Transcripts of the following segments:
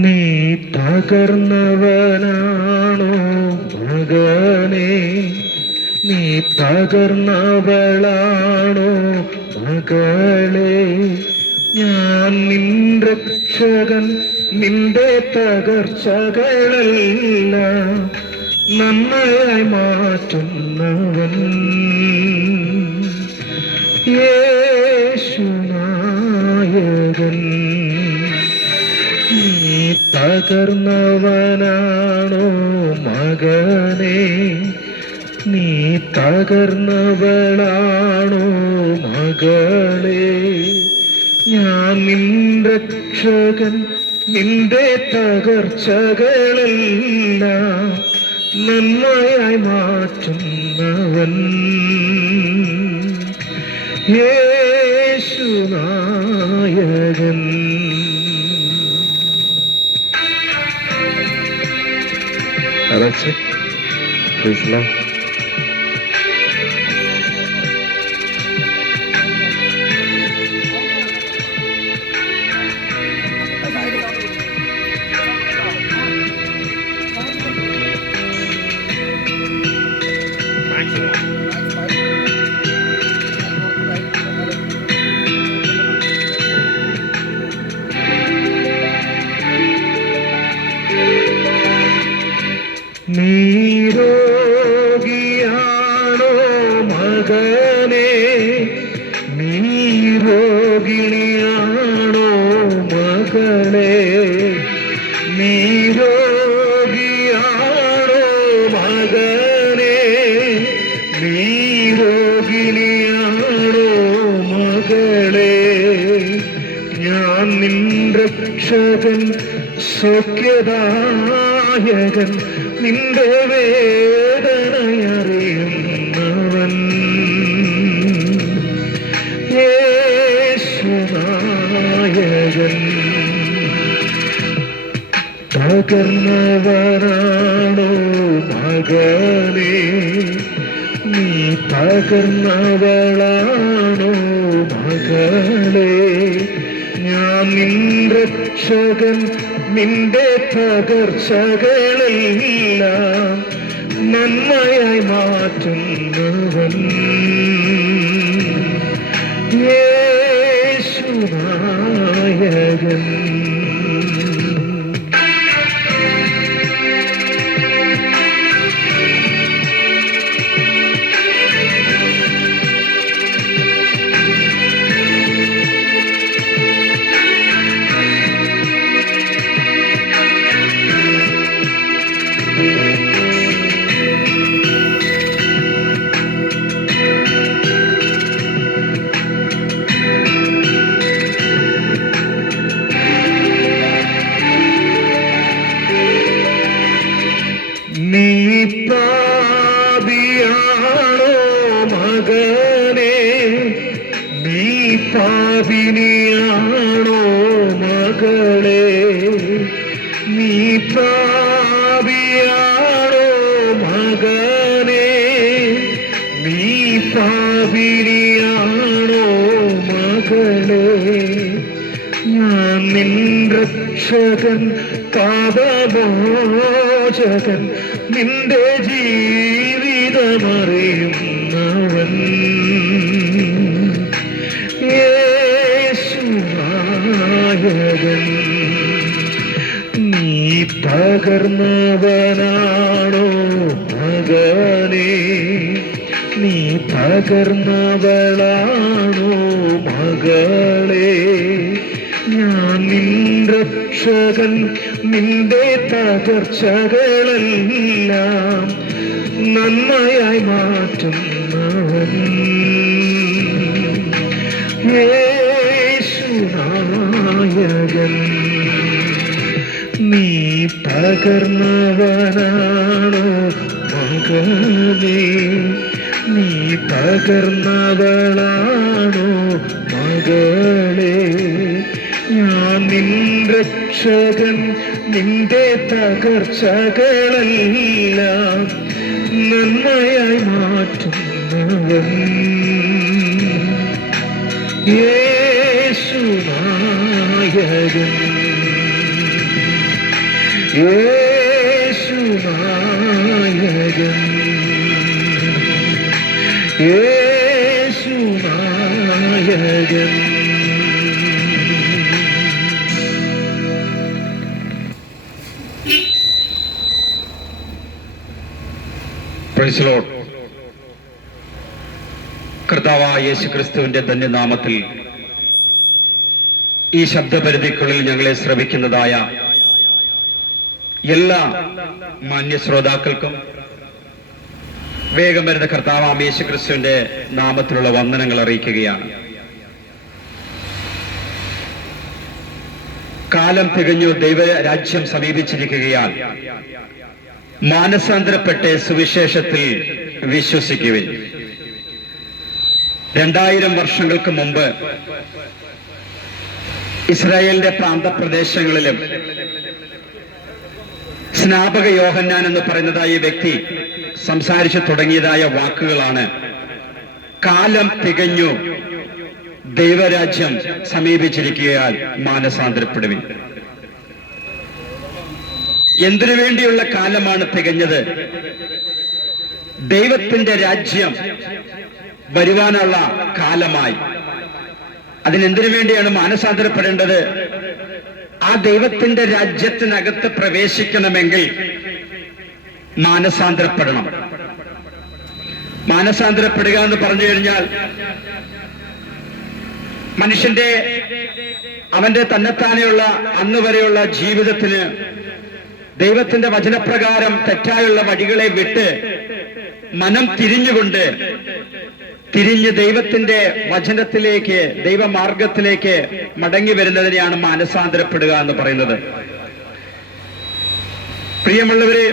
നീ തകർന്നവനാണോ മകനേ? നീ തകർന്നവളാണോ മകളെ? ഞാൻ നിൻ രക്ഷകൻ, നിന്റെ തകർച്ചകളെല്ലാം നന്മയായി മാറ്റുന്നവൻ. യേശുനായകൻ. നീ തകർന്നവനാണോ മകനേ? നീ തകർന്നവളാണോ മകളെ? ഞാൻ നിൻ രക്ഷകൻ, നിന്റെ തകർച്ചകളെല്ലാം നന്മയായി മാറ്റുന്നവൻ. യേശുനായകൻ. That's it. Praise the Lord. നീ രോഗിയാണോ മകനേ? നീ രോഗിണിയാണോ മകളെ? നീ രോഗിയാണോ മകനേ? നീ രോഗിണിയാണോ മകളെ? ഞാൻ നിൻ രക്ഷകൻ, സൗഖ്യദായകൻ, നിന്റെ വേദനയറിയുന്നവൻ. യേശുനായകൻ. തകർന്നവനാണോ മകനേ? നീ തകർന്നവളാണോ മകളെ? ഞാൻ നിൻ രക്ഷകൻ, നിന്റെ തകർച്ചകളെല്ലാം നന്മയായി മാറ്റുന്നവൻ. യേശുനായകൻ. നീ പാപിയാണോ മകനേ? നീ പാപിനിയാണോ മകളെ? നീ പാപിയാണോ മകനേ? നീ പാപിനിയാണോ മകളെ? ഞാൻ നിൻ രക്ഷകൻ, പാപമോചകൻ, നിന്റെ ജീവിതമറിയുന്നവൻ. യേശുനായകൻ. നീ തകർന്നവനാണോ മകനേ? നീ തകർന്നവളാണോ മകളെ? ഞാൻ നിൻ രക്ഷകൻ, നിന്റെ തകർച്ചകളെല്ലാം നന്മയായി മാറ്റുന്നവൻ. യേശുനായകൻ. നീ തകർന്നവനാണോ മകനേ? നീ തകർന്നവളാണോ മകളെ? ഞാൻ നിൻ രക്ഷകൻ, നിന്റെ തകർച്ചകളെല്ലാം നന്മയായി മാറ്റുന്നവൻ. യേശുനായകൻ. യേശുനായകൻ യേശുനായകൻ. Praise Lord. കർത്താവായ യേശുക്രിസ്തുവിന്റെ ധന്യനാമത്തിൽ ഈ ശബ്ദപരിധിക്കുള്ളിൽ ഞങ്ങളെ ശ്രവിക്കുന്നതായ എല്ലാ മാന്യ ശ്രോതാക്കൾക്കും വേഗം വരുന്ന കർത്താവായ യേശുക്രിസ്തുവിന്റെ നാമത്തിലുള്ള വന്ദനങ്ങൾ അറിയിക്കുകയാണ്. കാലം തികഞ്ഞു, ദൈവരാജ്യം സമീപിച്ചിരിക്കുകയാൽ മാനസാന്തരപ്പെട്ട് സുവിശേഷത്തിൽ വിശ്വസിക്കുവിൻ. 2000 വർഷങ്ങൾക്ക് മുമ്പ് ഇസ്രായേലിന്റെ പ്രാന്തപ്രദേശങ്ങളിലും സ്നാപക യോഹന്നാൻ എന്ന് പറയുന്നതായ വ്യക്തി സംസാരിച്ചു തുടങ്ങിയതായ വാക്കുകളാണ് കാലം തികഞ്ഞു, ദൈവരാജ്യം സമീപിച്ചിരിക്കുകയാൽ മാനസാന്തരപ്പെടുവിൻ. എന്തിനു വേണ്ടിയുള്ള കാലമാണ് തികഞ്ഞത്? ദൈവത്തിന്റെ രാജ്യം വരുവാനുള്ള കാലമായി. അതിനെന്തിനു വേണ്ടിയാണ് മാനസാന്തരപ്പെടേണ്ടത്? ആ ദൈവത്തിന്റെ രാജ്യത്തിനകത്ത് പ്രവേശിക്കണമെങ്കിൽ മാനസാന്തരപ്പെടണം. മാനസാന്തരപ്പെടുക എന്ന് പറഞ്ഞു കഴിഞ്ഞാൽ മനുഷ്യന്റെ അവന്റെ തന്നെത്താനെയുള്ള അന്ന് വരെയുള്ള ജീവിതത്തിന് ദൈവത്തിന്റെ വചനപ്രകാരം തെറ്റായുള്ള വഴികളെ വിട്ട് മനം തിരിഞ്ഞ് ദൈവത്തിന്റെ വചനത്തിലേക്ക്, ദൈവമാർഗത്തിലേക്ക് മടങ്ങി വരുന്നതിനെയാണ് മാനസാന്തരപ്പെടുക എന്ന് പറയുന്നത്. പ്രിയമുള്ളവരെ,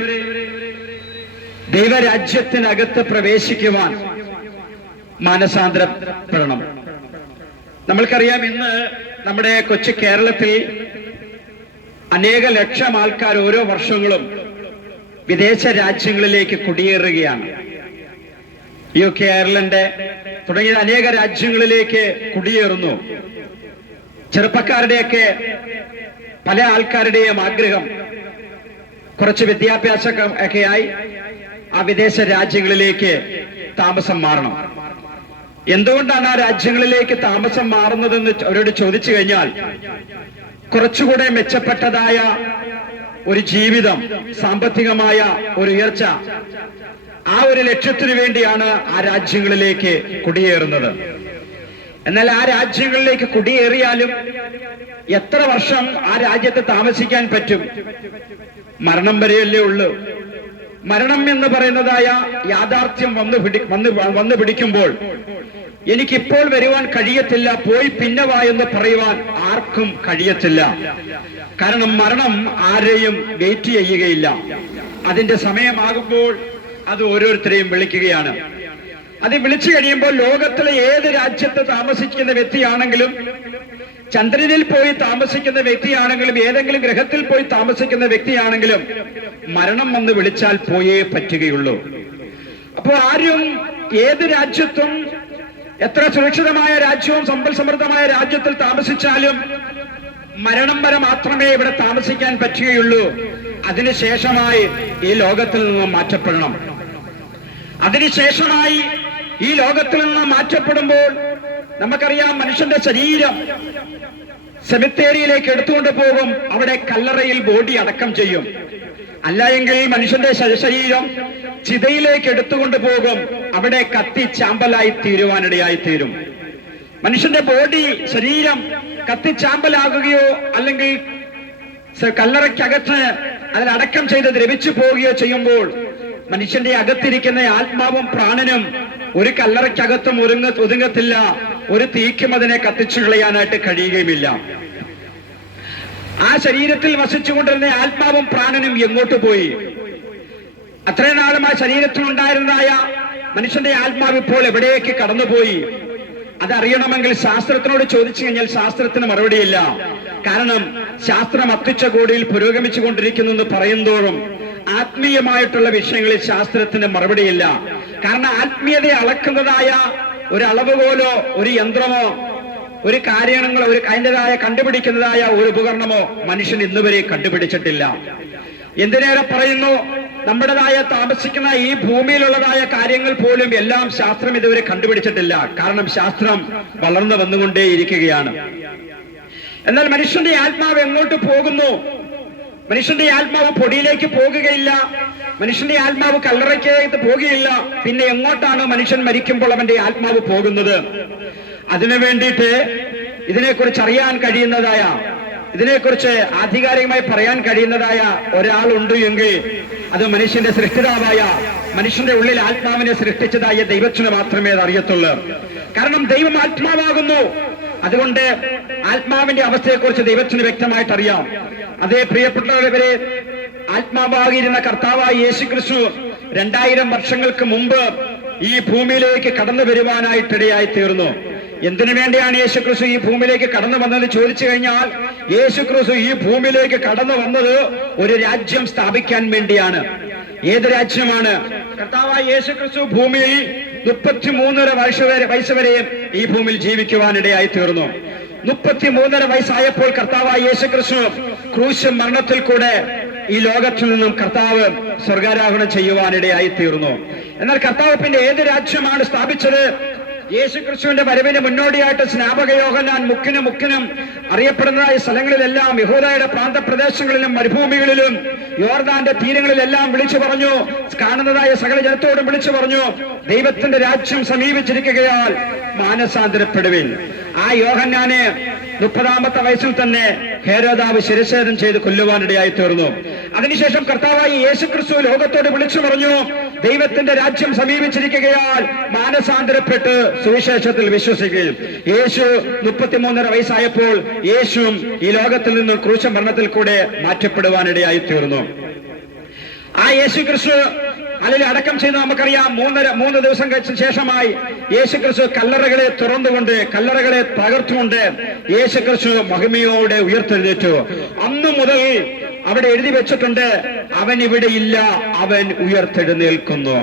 ദൈവരാജ്യത്തിനകത്ത് പ്രവേശിക്കുവാൻ മാനസാന്തരപ്പെടണം. നമ്മൾക്കറിയാം, ഇന്ന് നമ്മുടെ കൊച്ചു കേരളത്തിൽ അനേക ലക്ഷം ആൾക്കാർ ഓരോ വർഷങ്ങളും വിദേശ രാജ്യങ്ങളിലേക്ക് കുടിയേറുകയാണ്. UK, അയർലൻഡ് തുടങ്ങിയ അനേക രാജ്യങ്ങളിലേക്ക് കുടിയേറുന്നു. ചെറുപ്പക്കാരുടെയൊക്കെ പല ആൾക്കാരുടെയും ആഗ്രഹം കുറച്ച് വിദ്യാഭ്യാസം ഒക്കെയായി ആ വിദേശ രാജ്യങ്ങളിലേക്ക് താമസം മാറണം. എന്തുകൊണ്ടാണ് ആ രാജ്യങ്ങളിലേക്ക് താമസം മാറുന്നതെന്ന് അവരോട് ചോദിച്ചു കഴിഞ്ഞാൽ, കുറച്ചുകൂടെ മെച്ചപ്പെട്ടതായ ഒരു ജീവിതം, സാമ്പത്തികമായ ഒരു ഉയർച്ച, ആ ഒരു ലക്ഷ്യത്തിനു വേണ്ടിയാണ് ആ രാജ്യങ്ങളിലേക്ക് കുടിയേറുന്നത്. എന്നാൽ ആ രാജ്യങ്ങളിലേക്ക് കുടിയേറിയാലും എത്ര വർഷം ആ രാജ്യത്ത് താമസിക്കാൻ പറ്റും? മരണം വരെയല്ലേ ഉള്ളൂ. മരണം എന്ന് പറയുന്നതായ യാഥാർത്ഥ്യം വന്നു പിടിക്കുമ്പോൾ എനിക്കിപ്പോൾ വരുവാൻ കഴിയത്തില്ല, പോയി പിന്നെ വാ എന്ന് പറയുവാൻ ആർക്കും കഴിയത്തില്ല. കാരണം മരണം ആരെയും വെയിറ്റ് ചെയ്യുകയില്ല. അതിന്റെ സമയമാകുമ്പോൾ അത് ഓരോരുത്തരെയും വിളിക്കുകയാണ്. അത് വിളിച്ചു കഴിയുമ്പോൾ ലോകത്തിലെ ഏത് രാജ്യത്ത് താമസിക്കുന്ന വ്യക്തിയാണെങ്കിലും, ചന്ദ്രനിൽ പോയി താമസിക്കുന്ന വ്യക്തിയാണെങ്കിലും, ഏതെങ്കിലും ഗ്രഹത്തിൽ പോയി താമസിക്കുന്ന വ്യക്തിയാണെങ്കിലും മരണം വന്ന് വിളിച്ചാൽ പോയേ പറ്റുകയുള്ളൂ. അപ്പോൾ ആരും ഏത് രാജ്യത്തും, എത്ര സുരക്ഷിതമായ രാജ്യവും സമ്പൽ സമൃദ്ധമായ രാജ്യത്തിൽ താമസിച്ചാലും മരണം വരെ മാത്രമേ ഇവിടെ താമസിക്കാൻ പറ്റുകയുള്ളൂ. അതിനുശേഷമായി ഈ ലോകത്തിൽ നിന്ന് മാറ്റപ്പെടണം. അതിനുശേഷമായി ഈ ലോകത്തിൽ നിന്ന് മാറ്റപ്പെടുമ്പോൾ നമുക്കറിയാം, മനുഷ്യന്റെ ശരീരം സെമിത്തേരിയിലേക്ക് എടുത്തുകൊണ്ട് പോകും. അവിടെ കല്ലറയിൽ ബോഡി അടക്കം ചെയ്യും. അല്ല എങ്കിൽ മനുഷ്യന്റെ ശരീരം ചിതയിലേക്ക് എടുത്തുകൊണ്ട് പോകും. അവിടെ കത്തി ചാമ്പലായി തീരുവാനിടയായി തീരും. മനുഷ്യന്റെ ബോഡി, ശരീരം കത്തിച്ചാമ്പലാകുകയോ അല്ലെങ്കിൽ കല്ലറയ്ക്കകത്ത് അതിലടക്കം ചെയ്ത് ദ്രവിച്ചു പോവുകയോ ചെയ്യുമ്പോൾ മനുഷ്യന്റെ അകത്തിരിക്കുന്ന ആത്മാവും പ്രാണനും ഒരു കല്ലറയ്ക്കകത്തും ഒതുങ്ങത്തില്ല. ഒരു തീക്കും അതിനെ കത്തിച്ചു കളയാനായിട്ട് കഴിയുകയുമില്ല. ആ ശരീരത്തിൽ വസിച്ചുകൊണ്ടിരുന്ന ആത്മാവും പ്രാണനും എങ്ങോട്ട് പോയി? അത്രയും നാളും ആ ശരീരത്തിലുണ്ടായിരുന്നതായ മനുഷ്യന്റെ ആത്മാവ് ഇപ്പോൾ എവിടേക്ക് കടന്നുപോയി? അതറിയണമെങ്കിൽ ശാസ്ത്രത്തിനോട് ചോദിച്ചു കഴിഞ്ഞാൽ ശാസ്ത്രത്തിന് മറുപടിയില്ല. കാരണം ശാസ്ത്രം അത്യുച്ച കോടിയിൽ പുരോഗമിച്ചു കൊണ്ടിരിക്കുന്നു എന്ന് പറയുന്തോറും ആത്മീയമായിട്ടുള്ള വിഷയങ്ങളിൽ ശാസ്ത്രത്തിന് മറുപടിയില്ല. കാരണം ആത്മീയതയെ അളക്കുന്നതായ ഒരു അളവുകോലോ ഒരു യന്ത്രമോ ഒരു കാര്യങ്ങളോ അതിൻ്റെതായ കണ്ടുപിടിക്കുന്നതായ ഒരു ഉപകരണമോ മനുഷ്യൻ ഇന്നുവരെ കണ്ടുപിടിച്ചിട്ടില്ല. എന്തിനേറെ പറയുന്നു, നമ്മുടേതായ താമസിക്കുന്ന ഈ ഭൂമിയിലുള്ളതായ കാര്യങ്ങൾ പോലും എല്ലാം ശാസ്ത്രം ഇതുവരെ കണ്ടുപിടിച്ചിട്ടില്ല. കാരണം ശാസ്ത്രം വളർന്നു വന്നുകൊണ്ടേയിരിക്കുകയാണ്. എന്നാൽ മനുഷ്യന്റെ ആത്മാവ് എങ്ങോട്ട് പോകുന്നു? മനുഷ്യന്റെ ആത്മാവ് പൊടിയിലേക്ക് പോകുകയില്ല, മനുഷ്യന്റെ ആത്മാവ് കല്ലറയ്ക്ക് പോകുകയില്ല. പിന്നെ എങ്ങോട്ടാണ് മനുഷ്യൻ മരിക്കുമ്പോൾ അവന്റെ ആത്മാവ് പോകുന്നത്? അതിനു വേണ്ടിയിട്ട് ഇതിനെക്കുറിച്ച് അറിയാൻ കഴിയുന്നതായ, ഇതിനെക്കുറിച്ച് ആധികാരികമായി പറയാൻ കഴിയുന്നതായ ഒരാളുണ്ട് എങ്കിൽ അത് മനുഷ്യന്റെ സൃഷ്ടിതാവായ, മനുഷ്യന്റെ ഉള്ളിൽ ആത്മാവിനെ സൃഷ്ടിച്ചതായ ദൈവത്തിന് മാത്രമേ അത് അറിയത്തുള്ളൂ. കാരണം ദൈവം ആത്മാവാകുന്നു. അതുകൊണ്ട് ആത്മാവിന്റെ അവസ്ഥയെക്കുറിച്ച് ദൈവത്തിന് വ്യക്തമായിട്ട് അറിയാം. അതേ പ്രിയപ്പെട്ടവരെ, ആത്മാവാകിരുന്ന കർത്താവായ യേശുക്രിസ്തു 2000 വർഷങ്ങൾക്ക് മുമ്പ് ഈ ഭൂമിയിലേക്ക് കടന്നു വരുവാനായിട്ടിടയായി തീർന്നു. എന്തിനു വേണ്ടിയാണ് യേശുക്രിസ്തു ഈ ഭൂമിയിലേക്ക് കടന്നു വന്നത് ചോദിച്ചു കഴിഞ്ഞാൽ, യേശുക്രിസ്തു ഈ ഭൂമിയിലേക്ക് കടന്നു വന്നത് ഒരു രാജ്യം സ്ഥാപിക്കാൻ വേണ്ടിയാണ്. ഏത് രാജ്യമാണ്? കർത്താവായ യേശുക്രിസ്തു ഭൂമിയിൽ 33.5 വയസ്സ് വരെ ഈ ഭൂമിയിൽ ജീവിക്കുവാനിടയായി തീർന്നു. 33.5 വയസ്സായപ്പോൾ കർത്താവായ യേശുക്രിസ്തു ക്രൂശ് മരണത്തിൽ കൂടെ ഈ ലോകത്തിൽ നിന്നും കർത്താവ് സ്വർഗാരോഹണം ചെയ്യുവാനിടയായി തീർന്നു. എന്നാൽ കർത്താവ് പിന്നെ ഏത് രാജ്യമാണ് സ്ഥാപിച്ചത്? യേശുക്രിസ്തുവിന്റെ വരവിന് മുന്നോടിയായിട്ട് സ്നാപക യോഹന്നാൻ മുക്കിനും അറിയപ്പെടുന്നതായ സ്ഥലങ്ങളിലെല്ലാം, യഹൂദയുടെ പ്രാന്തപ്രദേശങ്ങളിലും മരുഭൂമികളിലും യോർദാന്റെ തീരങ്ങളിലെല്ലാം വിളിച്ചു പറഞ്ഞു, കാണുന്നതായ സകല ജനത്തോടും വിളിച്ചു പറഞ്ഞു, ദൈവത്തിന്റെ രാജ്യം സമീപിച്ചിരിക്കുകയാൽ മാനസാന്തരപ്പെടുവിൻ. ആ യോഹന്നാനെ 30-ാമത്തെ വയസ്സിൽ തന്നെ ഹേരോദാവ് ശിരച്ഛേദം ചെയ്ത് കൊല്ലുവാനിടയായി തീർന്നു. അതിനുശേഷം കർത്താവായി യേശുക്രിസ്തു ലോകത്തോട് വിളിച്ചു പറഞ്ഞു, ദൈവത്തിന്റെ രാജ്യം സമീപിച്ചിരിക്കുകയാൽ മാനസാന്തരപ്പെട്ട് സുവിശേഷത്തിൽ വിശ്വസിക്കുകയും. യേശു 33.5 വയസ്സായപ്പോൾ യേശുവും ഈ ലോകത്തിൽ നിന്ന് ക്രൂശ മരണത്തിൽ കൂടെ മാറ്റപ്പെടുവാനിടയായി തീർന്നു. ആ യേശുക്രിസ്തു അതിൽ അടക്കം ചെയ്ത് നമുക്കറിയാം. 3 ദിവസം കഴിച്ച ശേഷമായി യേശുക്രിസ്തു കല്ലറകളെ തുറന്നുകൊണ്ട്, കല്ലറകളെ തകർത്തുകൊണ്ട് യേശുക്രിസ്തു മഹിമയോടെ ഉയർത്തെഴുന്നേറ്റു. അന്നു മുതൽ അവിടെ എഴുതി വെച്ചിട്ടുണ്ട്, അവൻ ഇവിടെ ഇല്ല, അവൻ ഉയർത്തെഴുന്നേൽക്കുന്നു.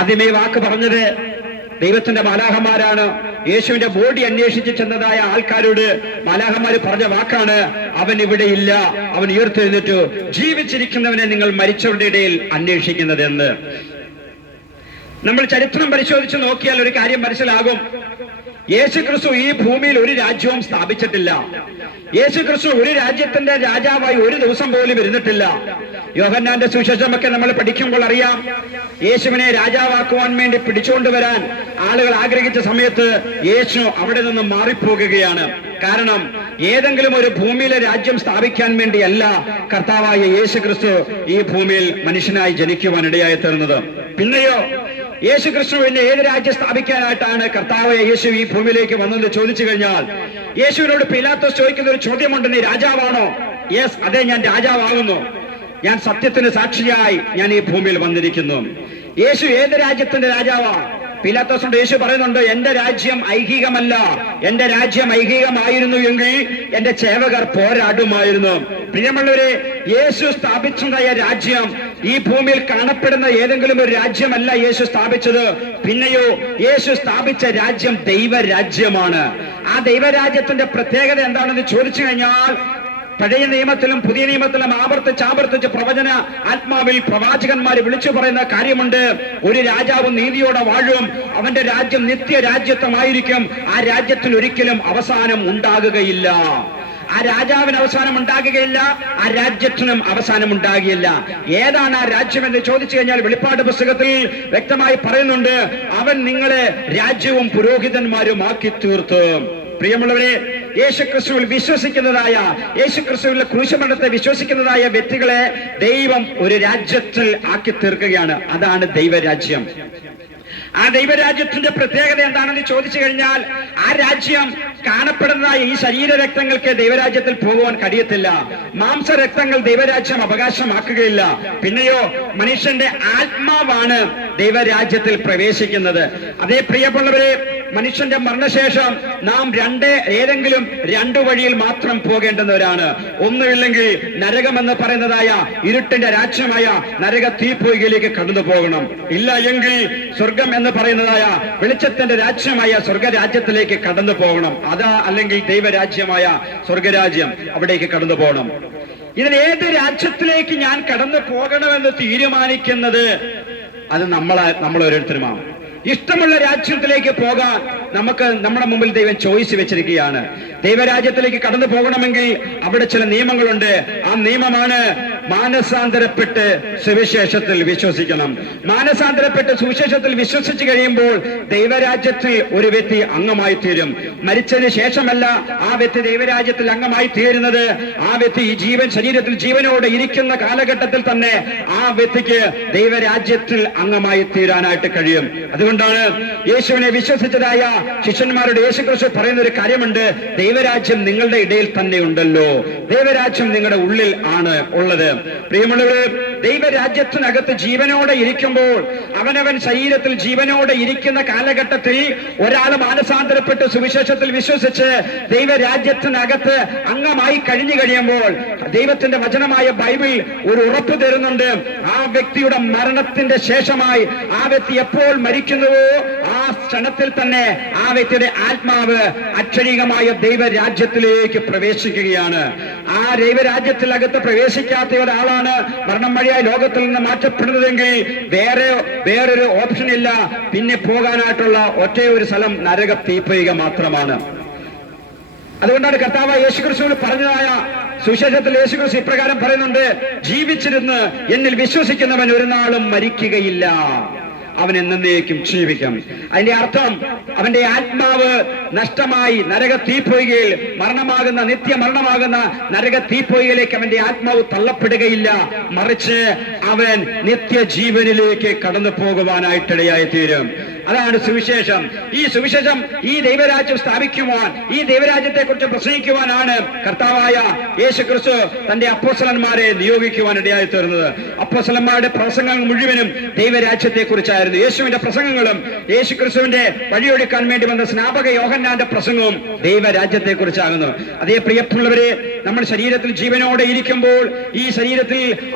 ആദ്യമേ വാക്ക് പറഞ്ഞത് ദൈവത്തിന്റെ മാലാഖമാരാണ്. യേശുവിന്റെ ബോഡി അന്വേഷിച്ച് ചെന്നതായ ആൾക്കാരോട് മാലാഖമാര് പറഞ്ഞ വാക്കാണ്, അവൻ ഇവിടെ ഇല്ല, അവൻ ഉയർത്തെഴുന്നേറ്റു. ജീവിച്ചിരിക്കുന്നവനെ നിങ്ങൾ മരിച്ചവരുടെ ഇടയിൽ അന്വേഷിക്കുന്നതെന്ന്. നമ്മൾ ചരിത്രം പരിശോധിച്ച് നോക്കിയാൽ ഒരു കാര്യം മനസ്സിലാകും. യേശുക്രിസ്തു ഈ ഭൂമിയിൽ ഒരു രാജ്യവും സ്ഥാപിച്ചിട്ടില്ല. യേശുക്രിസ്തു ഒരു രാജ്യത്തിന്റെ രാജാവായി ഒരു ദിവസം പോലും ഇരുന്നിട്ടില്ല. യോഹന്നാന്റെ സുവിശേഷമൊക്കെ നമ്മൾ പഠിക്കുമ്പോൾ അറിയാം, യേശുവിനെ രാജാവാക്കുവാൻ വേണ്ടി പിടിച്ചുകൊണ്ടുവരാൻ ആളുകൾ ആഗ്രഹിച്ച സമയത്ത് യേശു അവിടെ നിന്ന് മാറിപ്പോകുകയാണ്. കാരണം ഏതെങ്കിലും ഒരു ഭൂമിയിലെ രാജ്യം സ്ഥാപിക്കാൻ വേണ്ടിയല്ല കർത്താവായ യേശുക്രിസ്തു ഈ ഭൂമിയിൽ മനുഷ്യനായി ജനിക്കുവാനിടയായി തീർന്നത്. പിന്നെയോ യേശുക്രിസ്തുവിനെ ഏത് രാജ്യം സ്ഥാപിക്കാനായിട്ടാണ് കർത്താവ് യേശു ഈ ഭൂമിയിലേക്ക് വന്നത് ചോദിച്ചു കഴിഞ്ഞാൽ, യേശുവിനോട് പീലാത്തോസ് ചോദിക്കുന്ന ഒരു ചോദ്യമുണ്ട്, നീ രാജാവാണോ? യെസ്, അതെ, ഞാൻ രാജാവാകുന്നു. ഞാൻ സത്യത്തിന് സാക്ഷിയായി ഞാൻ ഈ ഭൂമിയിൽ വന്നിരിക്കുന്നു. യേശു ഏത് രാജ്യത്തിന്റെ രാജാവാ? പീലാത്തോസിനോട് യേശു പറയുന്നുണ്ട്, എന്റെ രാജ്യം ഐഹികമല്ല, എന്റെ രാജ്യം ഐഹികമായിരുന്നു എങ്കിൽ എന്റെ സേവകർ പോരാടുമായിരുന്നു. പ്രിയമുള്ളവരെ, യേശു സ്ഥാപിച്ചതായ രാജ്യം ഈ ഭൂമിയിൽ കാണപ്പെടുന്ന ഏതെങ്കിലും ഒരു രാജ്യമല്ല യേശു സ്ഥാപിച്ചത്. പിന്നെയോ യേശു സ്ഥാപിച്ച രാജ്യം ദൈവരാജ്യമാണ്. ആ ദൈവരാജ്യത്തിന്റെ പ്രത്യേകത എന്താണെന്ന് ചോദിച്ചു കഴിഞ്ഞാൽ, പഴയ നിയമത്തിലും പുതിയ നിയമത്തിലും ആവർത്തിച്ച് പ്രവചന ആത്മാവിൽ പ്രവാചകന്മാർ വിളിച്ചു പറയുന്ന കാര്യമുണ്ട്, ഒരു രാജാവ് നീതിയോടെ വാഴും, അവന്റെ രാജ്യം നിത്യ രാജ്യത്വമായിരിക്കും, ആ രാജ്യത്തിന് ഒരിക്കലും അവസാനം ഉണ്ടാകുകയില്ല. ആ രാജാവിന് അവസാനം ഉണ്ടാകുകയില്ല, ആ രാജ്യത്തിനും അവസാനം ഉണ്ടാകുകയില്ല. ഏതാണ് ആ രാജ്യം എന്ന് ചോദിച്ചു കഴിഞ്ഞാൽ വെളിപ്പാട് പുസ്തകത്തിൽ വ്യക്തമായി പറയുന്നുണ്ട്, അവൻ നിങ്ങളെ രാജ്യവും പുരോഹിതന്മാരുമാക്കി തീർത്തു. പ്രിയമുള്ളവരെ, യേശുക്രിസ്തുവിൽ വിശ്വസിക്കുന്നതായ, യേശുക്രിസ്തുവിലെ ക്രൂശമരണത്തെ വിശ്വസിക്കുന്നതായ വ്യക്തികളെ ദൈവം ഒരു രാജ്യത്തിൽ ആക്കി തീർക്കുകയാണ്. അതാണ് ദൈവരാജ്യം. ആ ദൈവരാജ്യത്തിന്റെ പ്രത്യേകത എന്താണെന്ന് ചോദിച്ചു കഴിഞ്ഞാൽ, ആ രാജ്യം കാണപ്പെടുന്നതായ ഈ ശരീരരക്തങ്ങൾക്ക് ദൈവരാജ്യത്തിൽ പോകുവാൻ കഴിയത്തില്ല. മാംസരക്തങ്ങൾ ദൈവരാജ്യം അവകാശമാക്കുകയില്ല. പിന്നെയോ മനുഷ്യന്റെ ആത്മാവാണ് ദൈവരാജ്യത്തിൽ പ്രവേശിക്കുന്നത്. അതേ പ്രിയമുള്ളവരെ, മനുഷ്യന്റെ മരണശേഷം നാം ഏതെങ്കിലും 2 വഴിയിൽ മാത്രം പോകേണ്ടുന്നവരാണ്. ഒന്നുമില്ലെങ്കിൽ നരകമെന്ന് പറയുന്നതായ ഇരുട്ടിന്റെ രാജ്യമായ നരക തീപ്പൊയ്കയിലേക്ക് കടന്നു പോകണം. ഇല്ല എങ്കിൽ സ്വർഗം എന്ന് പറയുന്നതായ വെളിച്ചത്തിന്റെ രാജ്യമായ സ്വർഗരാജ്യത്തിലേക്ക് കടന്നു പോകണം. അതാ അല്ലെങ്കിൽ ദൈവരാജ്യമായ സ്വർഗരാജ്യം, അവിടേക്ക് കടന്നു പോകണം. ഇതിൽ ഏത് രാജ്യത്തിലേക്ക് ഞാൻ കടന്നു പോകണമെന്ന് തീരുമാനിക്കുന്നത് അത് നമ്മൾ ഓരോരുത്തരുമാണ്. ഇഷ്ടമുള്ള രാജ്യത്തിലേക്ക് പോകാൻ നമ്മുടെ മുമ്പിൽ ദൈവം ചോയ്സ് വെച്ചിരിക്കുകയാണ്. ദൈവരാജ്യത്തിലേക്ക് കടന്നു പോകണമെങ്കിൽ അവിടെ ചില നിയമങ്ങളുണ്ട്. ആ നിയമമാണ് മാനസാന്തരപ്പെട്ട് സുവിശേഷത്തിൽ വിശ്വസിക്കണം. മാനസാന്തരപ്പെട്ട് സുവിശേഷത്തിൽ വിശ്വസിച്ചു കഴിയുമ്പോൾ ദൈവരാജ്യത്തിൽ ഒരു വ്യക്തി അംഗമായി തീരും. മരിച്ചതിന് ശേഷമല്ല ആ വ്യക്തി ദൈവരാജ്യത്തിൽ അംഗമായി തീരുന്നത്. ആ വ്യക്തി ഈ ശരീരത്തിൽ ജീവനോടെ ഇരിക്കുന്ന കാലഘട്ടത്തിൽ തന്നെ ആ വ്യക്തിക്ക് ദൈവരാജ്യത്തിൽ അംഗമായി തീരാനായിട്ട് കഴിയും. അതുകൊണ്ടാണ് യേശുവിനെ വിശ്വസിച്ചതായ ശിഷ്യന്മാരുടെ യേശുക്രിസ്തു പറയുന്ന ഒരു കാര്യമുണ്ട്. ദൈവരാജ്യം നിങ്ങളുടെ ഇടയിൽ തന്നെ ഉണ്ടല്ലോ, ദൈവരാജ്യം നിങ്ങളുടെ ഉള്ളിൽ ആണ് ഉള്ളത്. പ്രിയമുള്ളവരെ, ദൈവരാജ്യത്തിനകത്ത് ജീവനോടെ ഇരിക്കുമ്പോൾ അവനവൻ ശരീരത്തിൽ ജീവനോടെ ഇരിക്കുന്ന കാലഘട്ടത്തിൽ ഒരാൾ മാനസാന്തരപ്പെട്ട് സുവിശേഷത്തിൽ വിശ്വസിച്ച് ദൈവരാജ്യത്തിനകത്ത് അംഗമായി കഴിഞ്ഞു കഴിയുമ്പോൾ ദൈവത്തിന്റെ വചനമായ ബൈബിൾ ഒരു ഉറപ്പ് തരുന്നുണ്ട്. ആ വ്യക്തിയുടെ മരണത്തിന്റെ ശേഷമായി ആ വ്യക്തി എപ്പോൾ മരിക്കുന്നുവോ ആ ക്ഷണത്തിൽ തന്നെ ആ വ്യക്തിയുടെ ആത്മാവ് അക്ഷരീകമായ ദൈവരാജ്യത്തിലേക്ക് പ്രവേശിക്കുകയാണ്. ആ ദൈവരാജ്യത്തിനകത്ത് പ്രവേശിക്കാത്ത ഒരാളാണ് മരണം വഴിയായി ലോകത്തിൽ നിന്ന് മാറ്റപ്പെടുന്നതെങ്കിൽ വേറൊരു ഓപ്ഷൻ ഇല്ല. പിന്നെ പോകാനായിട്ടുള്ള ഒറ്റയൊരു സ്ഥലം നരക തീപ്പൊയ്ക മാത്രമാണ്. അതുകൊണ്ടാണ് കർത്താവ് യേശുക്രിസ്തു പറഞ്ഞതായ സുവിശേഷത്തിൽ യേശുക്രിസ്തു ഇപ്രകാരം പറയുന്നുണ്ട്, ജീവിച്ചിരുന്ന് എന്നിൽ വിശ്വസിക്കുന്നവൻ ഒരു നാളും മരിക്കുകയില്ല, അവൻ എന്നേക്കും ജീവിക്കും. അതിന്റെ അർത്ഥം അവന്റെ ആത്മാവ് നഷ്ടമായി നരക തീപ്പൊയ്കയിൽ മരണമാകുന്ന നിത്യമരണമാകുന്ന നരക തീപ്പൊയ്കയിലേക്ക് അവന്റെ ആത്മാവ് തള്ളപ്പെടുകയില്ല, മറിച്ച് അവൻ നിത്യജീവനിലേക്ക് കടന്നു പോകുവാനായിട്ടിടയായി തീരും. അതാണ് സുവിശേഷം. ഈ സുവിശേഷം ഈ ദൈവരാജ്യം സ്ഥാപിക്കുവാൻ, ഈ ദൈവരാജ്യത്തെ കുറിച്ച് പ്രസംഗിക്കുവാനാണ് കർത്താവായ യേശുക്രിസ്തു തന്റെ അപ്പോസ്തലന്മാരെ നിയോഗിക്കുവാൻ ഇടയായി തീർന്നത്. അപ്പോസ്തലന്മാരുടെ പ്രസംഗങ്ങൾ മുഴുവനും ദൈവരാജ്യത്തെ കുറിച്ചായിരുന്നു. യേശുവിന്റെ പ്രസംഗങ്ങളും യേശുക്രിസ്തുവിന്റെ വഴിയൊടുക്കാൻ വേണ്ടി വന്ന സ്നാപക യോഹന്നാന്റെ പ്രസംഗവും ദൈവരാജ്യത്തെ കുറിച്ചാകുന്നു. അതേ പ്രിയമുള്ളവരെ, നമ്മൾ ശരീരത്തിൽ ജീവനോടെ ഇരിക്കുമ്പോൾ ഈ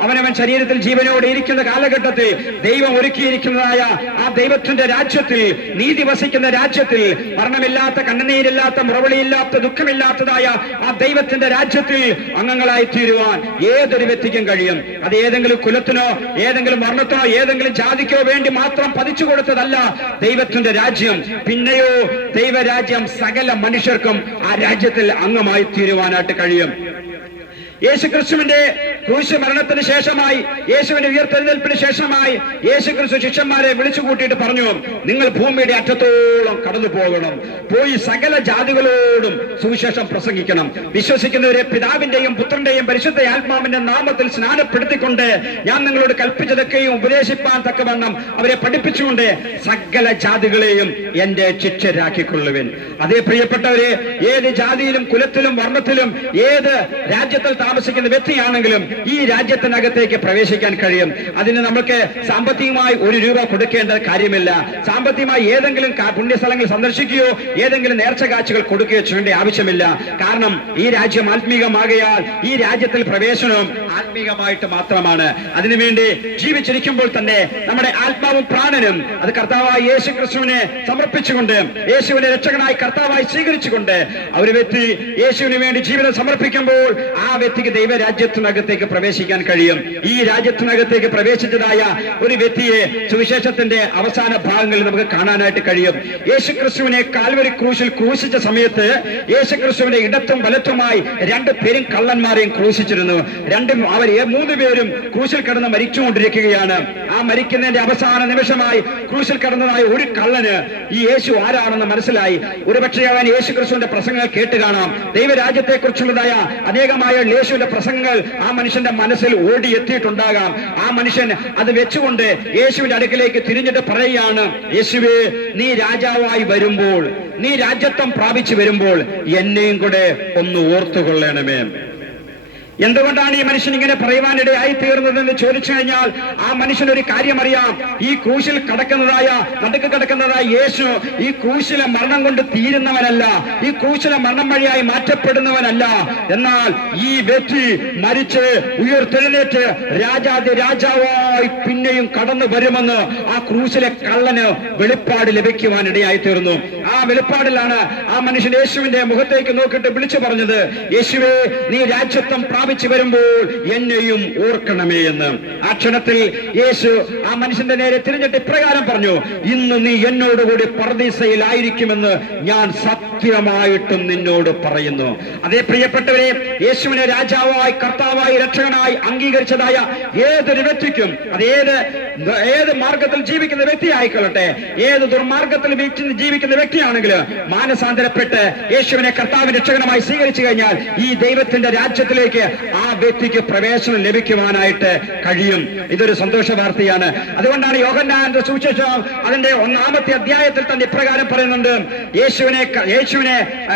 അവനവൻ ശരീരത്തിൽ ജീവനോടെ ഇരിക്കുന്ന കാലഘട്ടത്തിൽ ദൈവം ഒരുക്കിയിരിക്കുന്നതായ ആ ദൈവത്തിന്റെ രാജ്യത്തിൽ, നീതി വസിക്കുന്ന രാജ്യത്തിൽ, മരണമില്ലാത്ത, കണ്ണുനീരില്ലാത്ത, മുറവിളിയില്ലാത്ത, ദുഃഖമില്ലാത്തതായ ആ ദൈവത്തിന്റെ രാജ്യത്തിൽ അംഗങ്ങളായി തീരുവാൻ ഏതൊരു വ്യക്തിക്കും കഴിയും. അത് ഏതെങ്കിലും കുലത്തിനോ ഏതെങ്കിലും വർണ്ണത്തിനോ ഏതെങ്കിലും ജാതിക്കോ വേണ്ടി മാത്രം പതിച്ചു കൊടുത്തതല്ല ദൈവത്തിന്റെ രാജ്യം. പിന്നെയോ ദൈവരാജ്യം സകല മനുഷ്യർക്കും ആ രാജ്യത്തിൽ അംഗമായി തീരുവാനായിട്ട് കഴിയും. യേശുക്രിസ്തുവിന്റെ ക്രൂശ് മരണത്തിന് ശേഷമായി, യേശുവിന്റെ ഉയർത്തെഴുന്നേൽപ്പിന് ശേഷമായി യേശുക്രിസ്തു ശിഷ്യന്മാരെ വിളിച്ചു കൂട്ടിയിട്ട് പറഞ്ഞു, നിങ്ങൾ ഭൂമിയുടെ അറ്റത്തോളം കടന്നു പോകണം, പോയി സകല ജാതികളോടും സുവിശേഷം പ്രസംഗിക്കണം, വിശ്വസിക്കുന്നവരെ പിതാവിന്റെയും പുത്രന്റെയും പരിശുദ്ധ ആത്മാവിന്റെ നാമത്തിൽ സ്നാനപ്പെടുത്തിക്കൊണ്ട് ഞാൻ നിങ്ങളോട് കൽപ്പിച്ചതൊക്കെയും ഉപദേശിപ്പാൻ തക്കവണ്ണം അവരെ പഠിപ്പിച്ചുകൊണ്ട് സകല ജാതികളെയും എന്റെ ശിഷ്യരാക്കിക്കൊള്ളുവിൻ. അതേ പ്രിയപ്പെട്ടവരെ, ഏത് ജാതിയിലും കുലത്തിലും വർണ്ണത്തിലും ഏത് രാജ്യത്തിൽ താമസിക്കുന്ന വ്യക്തിയാണെങ്കിലും ഈ രാജ്യത്തിനകത്തേക്ക് പ്രവേശിക്കാൻ കഴിയും. അതിന് നമുക്ക് സാമ്പത്തികമായി ₹1 കൊടുക്കേണ്ട കാര്യമില്ല. സാമ്പത്തികമായി ഏതെങ്കിലും പുണ്യസ്ഥലങ്ങൾ സന്ദർശിക്കുകയോ ഏതെങ്കിലും നേർച്ച കാഴ്ചകൾ കൊടുക്കുകയോ ചെയ്യേണ്ട ആവശ്യമില്ല. കാരണം ഈ രാജ്യം ആത്മീകമാകയാൽ ഈ രാജ്യത്തിൽ പ്രവേശനവും ആത്മീകമായിട്ട് മാത്രമാണ്. അതിനുവേണ്ടി ജീവിച്ചിരിക്കുമ്പോൾ തന്നെ നമ്മുടെ ആത്മാവും പ്രാണനും അത് കർത്താവായ യേശു ക്രിസ്തുവിനെ സമർപ്പിച്ചുകൊണ്ട്, യേശുവിനെ രക്ഷകനായി കർത്താവായി സ്വീകരിച്ചുകൊണ്ട് ഒരു വ്യക്തി യേശുവിന് വേണ്ടി ജീവിതം സമർപ്പിക്കുമ്പോൾ ആ വ്യക്തിക്ക് ദൈവരാജ്യത്തിനകത്തേക്ക് പ്രവേശിക്കാൻ കഴിയും. ഈ രാജ്യത്തിനകത്തേക്ക് പ്രവേശിച്ചതായ ഒരു വ്യക്തിയെ സുവിശേഷത്തിന്റെ അവസാന ഭാഗങ്ങളിൽ നമുക്ക് കാണാനായിട്ട് കഴിയും. യേശുക്രിസ്തുവിനെ കാൽവരി ക്രൂശിൽ ക്രൂശിച്ച സമയത്ത് യേശുക്രിസ്തുവിന്റെ ഇടത്തും വലത്തുമായി 2 പേരും കള്ളന്മാരെയും ക്രൂശിച്ചിരുന്നു. 3 പേരും ക്രൂശിൽ കിടന്ന് മരിച്ചുകൊണ്ടിരിക്കുകയാണ്. ആ മരിക്കുന്നതിന്റെ അവസാന നിമിഷമായി ക്രൂശിൽ കിടന്നതായ ഒരു കള്ളന് ഈ യേശു ആരാണെന്ന് മനസ്സിലായി. ഒരുപക്ഷെ അവൻ യേശുക്രിസ്തുവിന്റെ പ്രസംഗങ്ങൾ കേട്ട് കാണാം. ദൈവരാജ്യത്തെ കുറിച്ചുള്ളതായ അനേകമായ യേശുവിന്റെ പ്രസംഗങ്ങൾ ആ മനുഷ്യന്റെ മനസ്സിൽ ഓടിയെത്തിയിട്ടുണ്ടാകാം. ആ മനുഷ്യൻ അത് വെച്ചുകൊണ്ട് യേശുവിന്റെ അടുക്കിലേക്ക് തിരിഞ്ഞിട്ട് പറയുകയാണ്, യേശുവേ, നീ രാജാവായി വരുമ്പോൾ, നീ രാജ്യത്വം പ്രാപിച്ചു വരുമ്പോൾ എന്നെയും കൂടെ ഒന്ന് ഓർത്തുകൊള്ളണമേ. എന്തുകൊണ്ടാണ് ഈ മനുഷ്യൻ ഇങ്ങനെ പറയുവാനിടയായി തീർന്നതെന്ന് ചോദിച്ചു കഴിഞ്ഞാൽ ആ മനുഷ്യനൊരു കാര്യം അറിയാം. ഈ ക്രൂശിൽ നടുക്ക് കിടക്കുന്നതായ യേശു ഈ ക്രൂശിലെ മരണം കൊണ്ട് തീരുന്നവനല്ല, ഈ ക്രൂശിലെ മരണം വഴിയായി മാറ്റപ്പെടുന്നവനല്ല. എന്നാൽ ഈ വ്യക്തി മരിച്ച് ഉയർത്തെഴുന്നേറ്റ് രാജാവായി പിന്നെയും കടന്നു വരുമെന്ന് ആ ക്രൂശിലെ കള്ളന് വെളിപ്പാട് ലഭിക്കുവാനിടയായി തീർന്നു. ആ വെളിപ്പാടിലാണ് ആ മനുഷ്യൻ യേശുവിന്റെ മുഖത്തേക്ക് നോക്കിയിട്ട് വിളിച്ചു പറഞ്ഞത്, യേശുവേ, നീ രാജ്യത്വം പ്രാപിച്ചു വരുമ്പോൾ എന്നെയും ഓർക്കണമേ എന്ന്. ആ ക്ഷണത്തിൽ യേശു ആ മനുഷ്യന്റെ നേരെ തിരിഞ്ഞിട്ട് ഇപ്രകാരം പറഞ്ഞു, ഇന്ന് നീ എന്നോടുകൂടി പർദീസയിലായിരിക്കുമെന്ന് ഞാൻ സത്യമായിട്ടും നിന്നോട് പറയുന്നു. അതേ പ്രിയപ്പെട്ടവരെ, യേശുവിനെ രാജാവായി, കർത്താവായി, രക്ഷകനായി അംഗീകരിച്ചതായ ഏതൊരു വ്യക്തിക്കും, അത് ഏത് മാർഗത്തിൽ ജീവിക്കുന്ന വ്യക്തി ആയിക്കൊള്ളട്ടെ, ഏത് ദുർമാർഗത്തിൽ ജീവിക്കുന്ന വ്യക്തിയാണെങ്കിലും മാനസാന്തരപ്പെട്ട് യേശുവിനെ കർത്താവിന്റെ രക്ഷകനായി സ്വീകരിച്ചു കഴിഞ്ഞാൽ ഈ ദൈവത്തിന്റെ രാജ്യത്തിലേക്ക് ആ വ്യക്തിക്ക് പ്രവേശനം ലഭിക്കുവാനായിട്ട് കഴിയും. ഇതൊരു സന്തോഷ വാർത്തയാണ്. അതുകൊണ്ടാണ് യോഹന്നാന്റെ സുവിശേഷം അതിന്റെ 1-ാമത്തെ അധ്യായത്തിൽ തന്നെ ഇപ്രകാരം പറയുന്നുണ്ട്, യേശുവിനെ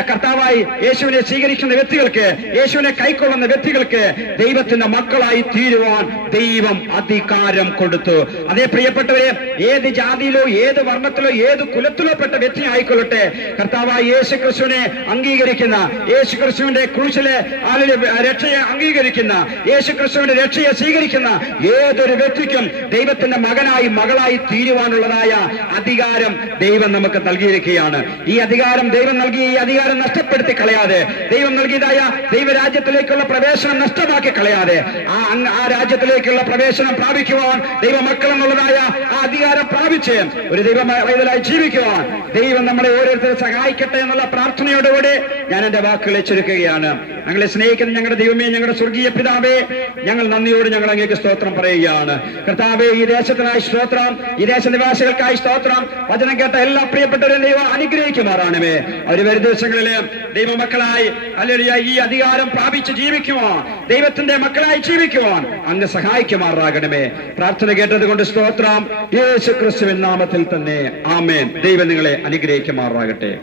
കർത്താവായി യേശുവിനെ സ്വീകരിക്കുന്ന വ്യക്തികൾക്ക്, യേശുവിനെ കൈക്കൊള്ളുന്ന വ്യക്തികൾക്ക് ദൈവത്തിന്റെ മക്കളായി തീരുവാൻ ദൈവം അധികാരം കൊടുത്തു. അതേ പ്രിയപ്പെട്ടവരെ, ഏത് ജാതിയിലോ ഏത് വർണ്ണത്തിലോ ഏത് കുലത്തിലോ പെട്ട വ്യക്തി ആയിക്കൊള്ളട്ടെ, കർത്താവായി യേശു ക്രിസ്തുവിനെ അംഗീകരിക്കുന്ന, യേശു ക്രിസ്തുവിന്റെ ക്രൂശിലെ രക്ഷയെ അംഗീകരിക്കുന്ന, യേശു ക്രിസ്തുവിന്റെ രക്ഷയെ സ്വീകരിക്കുന്ന ഏതൊരു വ്യക്തിക്കും ദൈവത്തിന്റെ മകനായി മകളായി തീരുവാനുള്ളതായ അധികാരം ദൈവം നമുക്ക് നൽകിയിരിക്കുകയാണ്. ഈ അധികാരം ദൈവം നൽകി, ഈ അധികാരം നഷ്ടപ്പെടുത്തി കളയാതെ, ദൈവം നൽകിയതായ ദൈവരാജ്യത്തിലേക്കുള്ള പ്രവേശനം നഷ്ടമാക്കി കളയാതെ, ആ രാജ്യത്തിലേക്കുള്ള പ്രവേശനം പ്രാപിക്കുവാൻ, ദൈവമക്കൾ എന്നുള്ളതായ ആ അധികാരം പ്രാപിച്ച് ഒരു ദൈവമായി ജീവിക്കുവാൻ ദൈവം നമ്മളെ ഓരോരുത്തരെ സഹായിക്കട്ടെ എന്നുള്ള പ്രാർത്ഥനയോടുകൂടി ഞാൻ എന്റെ വാക്കുകളെ ചുരുക്കുകയാണ്. ഞങ്ങളെ സ്നേഹിക്കുന്ന ഞങ്ങളുടെ ദൈവമേ, ഞങ്ങളുടെ സ്വർഗീയ പിതാവേ, ഞങ്ങൾ നന്ദിയോട് ഞങ്ങൾ അങ്ങേക്ക് സ്തോത്രം പറയുകയാണ്. കർത്താവേ, ഈ ദേശത്തിനായി സ്തോത്രം, ഈ ദേശനിവാസികൾക്കായി സ്തോത്രം. വചനം കേട്ട എല്ലാ പ്രിയപ്പെട്ടവരും ദൈവം അനുഗ്രഹിക്കുമാറാണമേ. അവർ വരും ദിവസങ്ങളില് ദൈവമക്കളായി അല്ലെങ്കിൽ ഈ അധികാരം പ്രാപിച്ച് ജീവിക്കുവാൻ, ദൈവത്തിന്റെ മക്കളായി ജീവിക്കുവാൻ അങ്ങ് സഹായിക്കുമാറാകണമേ. പ്രാർത്ഥന കേട്ടത് കൊണ്ട് സ്തോത്രം, യേശു ക്രിസ്തുവിൻ നാമത്തിൽ തന്നെ ആമേൻ. ദൈവം നിങ്ങളെ അനുഗ്രഹിക്കുമാറാകട്ടെ.